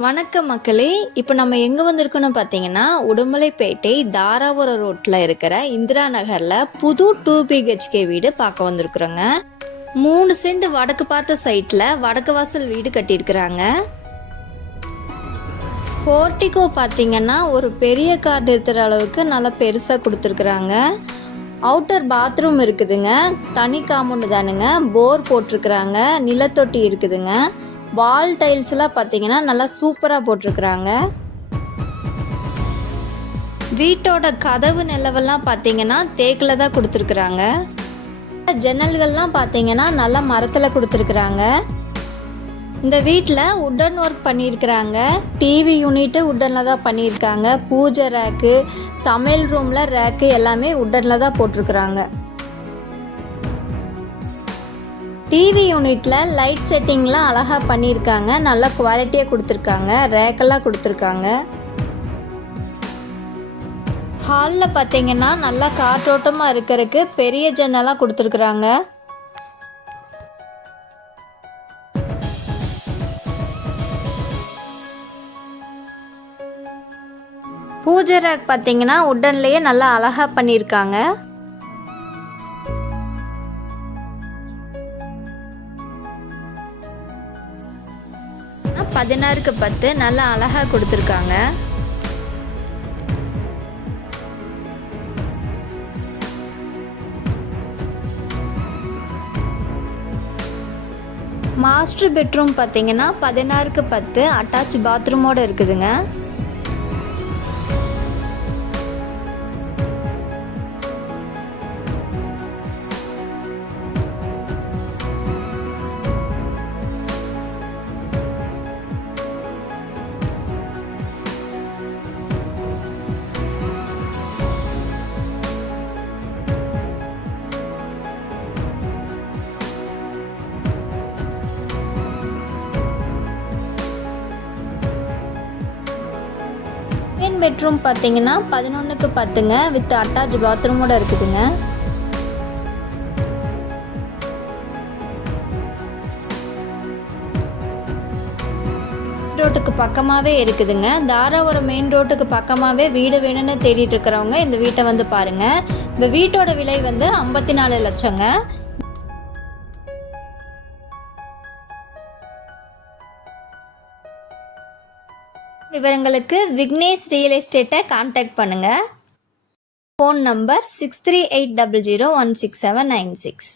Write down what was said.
வணக்கம் மக்களே. இப்போ நம்ம எங்கே வந்திருக்கோன்னு பார்த்தீங்கன்னா, உடுமலைப்பேட்டை தாராபுரம் ரோட்டில் இருக்கிற இந்திரா நகரில் புது 2 BHK வீடு பார்க்க வந்திருக்குறோங்க. 3 சென்ட் வடக்கு பார்த்த சைட்டில் வடக்கு வாசல் வீடு கட்டியிருக்கிறாங்க. போர்ட்டிகோ பார்த்தீங்கன்னா ஒரு பெரிய கார் நிறுத்துற அளவுக்கு நல்லா பெருசாக கொடுத்துருக்குறாங்க. அவுட்டர் பாத்ரூம் இருக்குதுங்க. தனி காம்பவுண்டு தானுங்க. போர் போட்டிருக்கிறாங்க. நிலத்தொட்டி இருக்குதுங்க. வால் டைல்ஸ்லாம் பார்த்தீங்கன்னா நல்லா சூப்பராக போட்டிருக்கிறாங்க. வீட்டோட கதவு நிலவெல்லாம் பார்த்தீங்கன்னா தேக்கில் தான் கொடுத்துருக்குறாங்க. ஜன்னல்கள்லாம் பார்த்தீங்கன்னா நல்லா மரத்தில் கொடுத்துருக்குறாங்க. இந்த வீட்டில் உட்டன் ஒர்க் பண்ணியிருக்கிறாங்க. டிவி யூனிட்டு உட்டனில் தான் பண்ணியிருக்காங்க. பூஜை ரேக்கு, சமையல் ரூமில் ரேக்கு எல்லாமே உட்டனில் தான் போட்டிருக்குறாங்க. டிவி யூனிட்டில் லைட் செட்டிங்லாம் அழகாக பண்ணியிருக்காங்க. நல்ல குவாலிட்டியாக கொடுத்துருக்காங்க. ரேக்கெல்லாம் கொடுத்துருக்காங்க. ஹாலில் பார்த்தீங்கன்னா நல்லா காற்றோட்டமாக இருக்கிறதுக்கு பெரிய ஜன்னலாக கொடுத்துருக்குறாங்க. பூஜை ரேக் பார்த்தீங்கன்னா உட்டன்லேயே நல்லா அழகாக பண்ணியிருக்காங்க. பதினாறுக்கு 10 நல்லா அழகாக கொடுத்துருக்காங்க. மாஸ்டர் பெட்ரூம் பார்த்தீங்கன்னா 16க்கு 10 அட்டாச் பாத்ரூமோடு இருக்குதுங்க. பெட்ரூம் பார்த்தீங்கன்னா 11க்கு 10ங்க வித் அட்டாச் பாத்ரூமோட இருக்குதுங்க. ரோட்டுக்கு பக்கமாகவே இருக்குதுங்க. தாராபுரம் மெயின் ரோட்டுக்கு பக்கமாகவே வீடு வேணும்னு தேடிட்டு இருக்கிறவங்க இந்த வீட்டை வந்து பாருங்க. இந்த வீட்டோட விலை வந்து 54 லட்சங்க. விவரங்களுக்கு விக்னேஷ் ரியல் எஸ்டேட்டை கான்டாக்ட் பண்ணுங்கள். Phone number 6380016796.